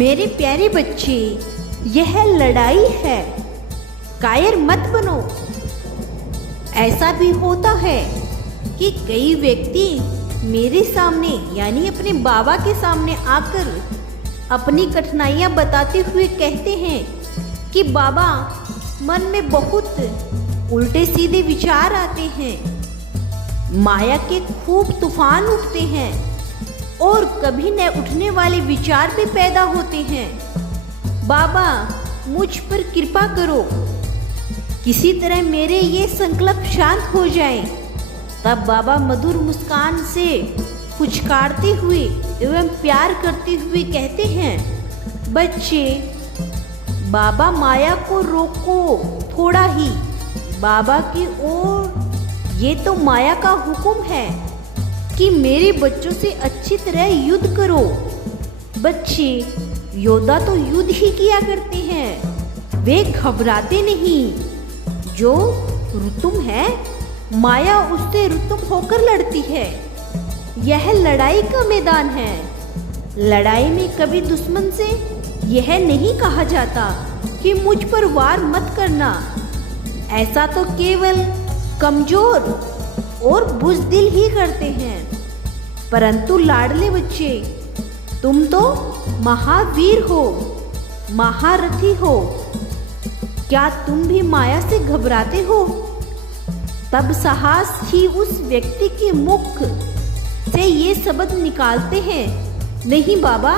मेरे प्यारे बच्चे, यह लड़ाई है, कायर मत बनो। ऐसा भी होता है कि कई व्यक्ति मेरे सामने यानी अपने बाबा के सामने आकर अपनी कठिनाइयाँ बताते हुए कहते हैं कि बाबा, मन में बहुत उल्टे सीधे विचार आते हैं, माया के खूब तूफान उठते हैं और कभी न उठने वाले विचार भी पैदा होते हैं। बाबा, मुझ पर कृपा करो, किसी तरह मेरे ये संकल्प शांत हो जाएं। तब बाबा मधुर मुस्कान से फुचकारते हुए एवं प्यार करते हुए कहते हैं, बच्चे, बाबा माया को रोको थोड़ा ही, बाबा की ओर ये तो माया का हुक्म है कि मेरे बच्चों से अच्छी तरह युद्ध करो। बच्चे, योद्धा तो युद्ध ही किया करते हैं, वे घबराते नहीं। जो रुतुम है, माया उससे रुतुम होकर लड़ती है। यह लड़ाई का मैदान है। लड़ाई में कभी दुश्मन से यह नहीं कहा जाता कि मुझ पर वार मत करना। ऐसा तो केवल कमजोर और बुज़दिल ही करते हैं। परंतु लाडले बच्चे, तुम तो महावीर हो, महारथी हो। क्या तुम भी माया से घबराते हो? तब साहस ही उस व्यक्ति के मुख से ये शब्द निकालते हैं, नहीं बाबा,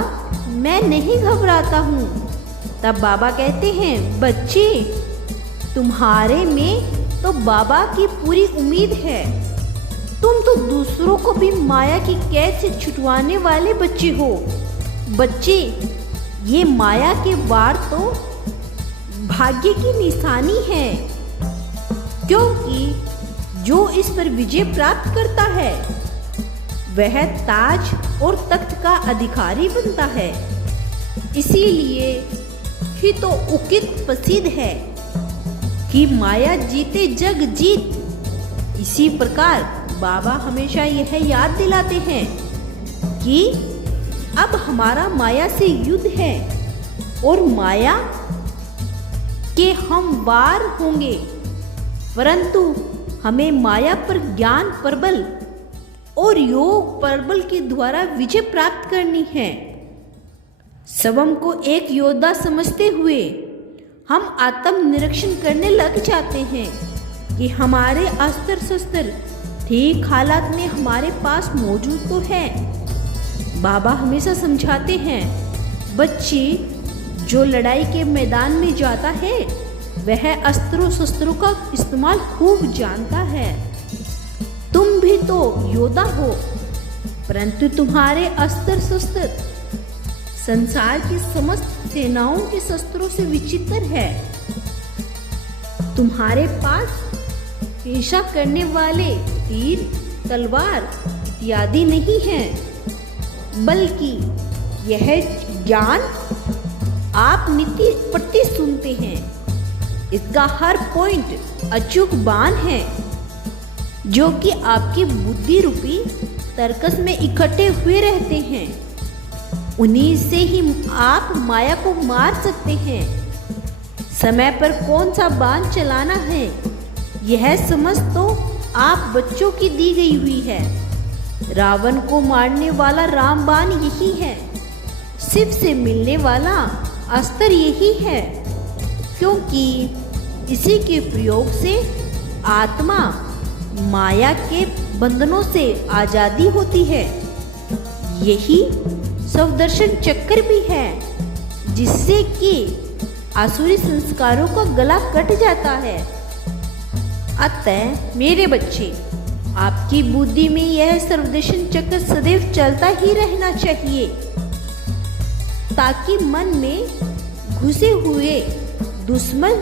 मैं नहीं घबराता हूँ। तब बाबा कहते हैं, बच्चे, तुम्हारे में तो बाबा की पूरी उम्मीद है। तुम तो दूसरों को भी माया की कैद से छुटवाने वाले बच्चे हो। बच्चे, ये माया के वार तो भाग्य की निशानी है, क्योंकि जो इस पर विजय प्राप्त करता है वह ताज और तख्त का अधिकारी बनता है। इसीलिए ही तो उकित प्रसिद्ध है कि माया जीते जग जीत। इसी प्रकार बाबा हमेशा यह याद दिलाते हैं कि अब हमारा माया से युद्ध है और माया के हम वार होंगे, परंतु हमें माया पर ज्ञान परबल और योग परबल के द्वारा विजय प्राप्त करनी है। स्वयं को एक योद्धा समझते हुए हम आत्म निरीक्षण करने लग जाते हैं कि हमारे अस्त्र शस्त्र ठीक हालात में हमारे पास मौजूद तो है। बाबा हमेशा समझाते हैं, बच्चे, जो लड़ाई के मैदान में जाता है वह अस्त्रों शस्त्रों का इस्तेमाल खूब जानता है। तुम भी तो योद्धा हो, परंतु तुम्हारे अस्त्र शस्त्र संसार की समस्त सेनाओं के शस्त्रों से विचित्र है। तुम्हारे पास पेशा करने वाले तीर, तलवार इत्यादि नहीं है, बल्कि यह ज्ञान आप नित्य प्रति सुनते हैं। इसका हर पॉइंट अचूक बाण है, जो कि आपकी बुद्धि रूपी तर्कस में इकट्ठे हुए रहते हैं। उन्हीं से ही आप माया को मार सकते हैं। समय पर कौन सा बाण चलाना है, यह समझ तो आप बच्चों की दी गई हुई है। रावण को मारने वाला रामबाण यही है, शिव से मिलने वाला अस्त्र यही है, क्योंकि इसी के प्रयोग से आत्मा माया के बंधनों से आजादी होती है। यही स्वदर्शन चक्र भी है, जिससे कि आसुरी संस्कारों का गला कट जाता है। अतः मेरे बच्चे, आपकी बुद्धि में यह सर्वदर्शन चक्र सदैव चलता ही रहना चाहिए, ताकि मन में घुसे हुए दुश्मन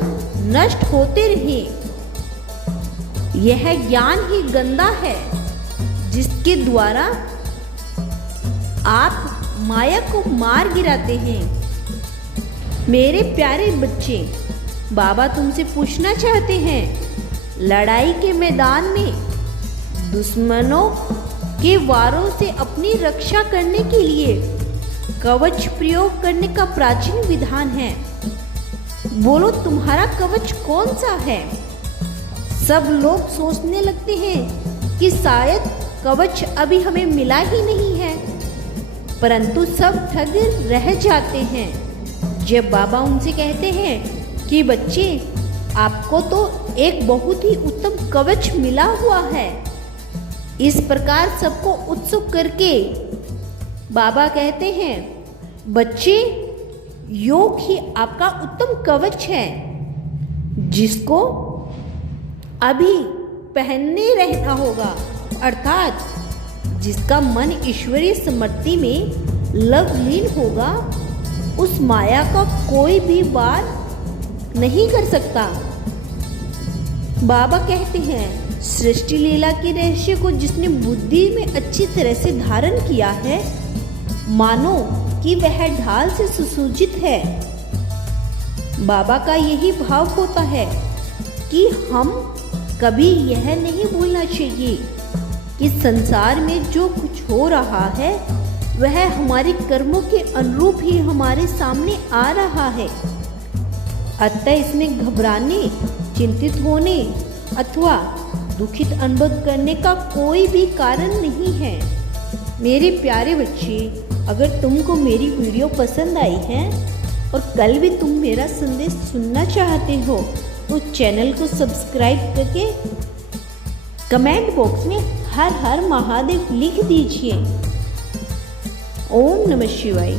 नष्ट होते रहें। यह ज्ञान ही गंगा है, जिसके द्वारा आप माया को मार गिराते हैं। मेरे प्यारे बच्चे, बाबा तुमसे पूछना चाहते हैं, लड़ाई के मैदान में दुश्मनों के वारों से अपनी रक्षा करने के लिए कवच प्रयोग करने का प्राचीन विधान है। बोलो तुम्हारा कवच कौन सा है? सब लोग सोचने लगते हैं कि शायद कवच अभी हमें मिला ही नहीं है, परंतु सब ठग रह जाते हैं जब बाबा उनसे कहते हैं कि बच्चे, आपको तो एक बहुत ही उत्तम कवच मिला हुआ है। इस प्रकार सबको उत्सुक करके बाबा कहते हैं, बच्चे, योग ही आपका उत्तम कवच है, जिसको अभी पहनने रहना होगा, अर्थात जिसका मन ईश्वरीय स्मृति में लवलीन होगा, उस माया का कोई भी वार नहीं कर सकता। बाबा कहते हैं, सृष्टि लीला के रहस्य को जिसने बुद्धि में अच्छी तरह से धारण किया है, मानो कि वह ढाल से सुसज्जित है। बाबा का यही भाव होता है कि हम कभी यह नहीं भूलना चाहिए कि संसार में जो कुछ हो रहा है वह हमारे कर्मों के अनुरूप ही हमारे सामने आ रहा है। अतः इसमें घबराने, चिंतित होने अथवा दुखित अनुभव करने का कोई भी कारण नहीं है। मेरे प्यारे बच्चे, अगर तुमको मेरी वीडियो पसंद आई है और कल भी तुम मेरा संदेश सुनना चाहते हो तो चैनल को सब्सक्राइब करके कमेंट बॉक्स में हर हर महादेव लिख दीजिए। ओम नमः शिवाय।